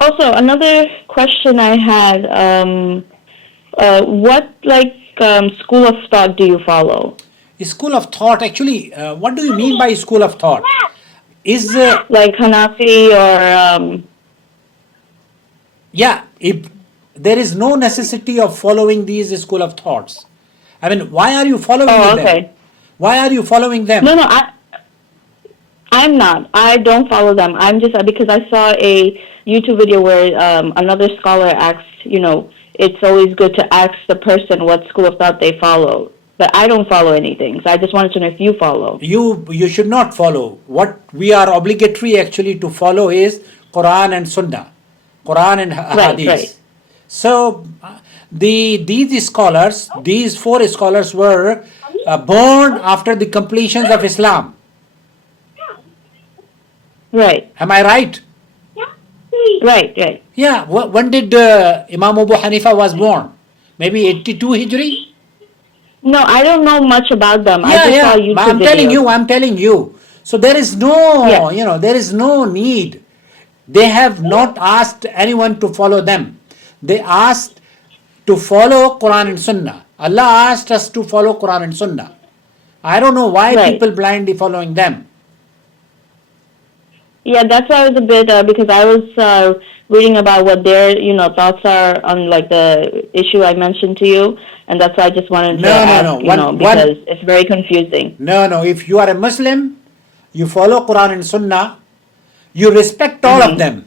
Also, another question I had, what school of thought do you follow? School of thought, actually, what do you mean by school of thought? Is like Hanafi or if there is no necessity of following these school of thoughts. I mean, why are you following them? Why are you following them? No, I'm not. I don't follow them. I'm just because I saw a YouTube video where another scholar asked, it's always good to ask the person what school of thought they follow. But I don't follow anything. So I just wanted to know if you follow. You should not follow. What we are obligatory actually to follow is Quran and Sunnah. Quran and Hadith. Right. So these scholars, these four scholars were born after the completions of Islam. Right. Am I right? Right. Yeah. When did Imam Abu Hanifa was born? Maybe 82 Hijri? No, I don't know much about them. I just saw YouTube I'm telling you. So there is no, there is no need. They have not asked anyone to follow them. They asked to follow Quran and Sunnah. Allah asked us to follow Quran and Sunnah. I don't know why people blindly following them. Yeah, that's why I was a bit, because I was reading about what their, thoughts are on the issue I mentioned to you, and that's why I just wanted to ask, because it's very confusing. No, if you are a Muslim, you follow Quran and Sunnah, you respect all of them.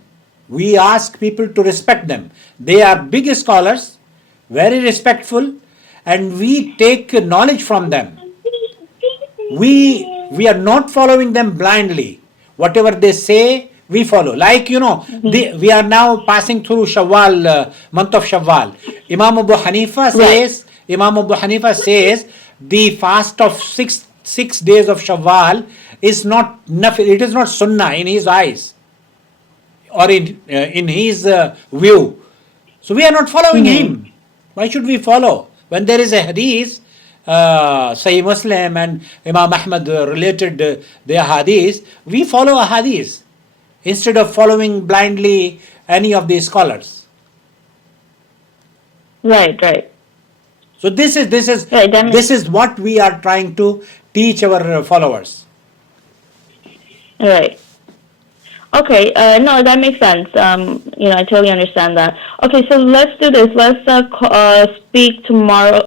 We ask people to respect them. They are big scholars, very respectful, and we take knowledge from them. We are not following them blindly. Whatever they say, we follow. Like, we are now passing through Shawwal, month of Shawwal. Imam Abu Hanifa says the fast of six days of Shawwal is not nafil. It is not sunnah in his eyes or in his view. So we are not following him. Why should we follow? When there is a hadith, Sahih Muslim and Imam Ahmad related their hadith, we follow a hadith instead of following blindly any of these scholars. Right. So this is what we are trying to teach our followers. Right. Okay. No, that makes sense. I totally understand that. Okay, so let's do this. Let's speak tomorrow.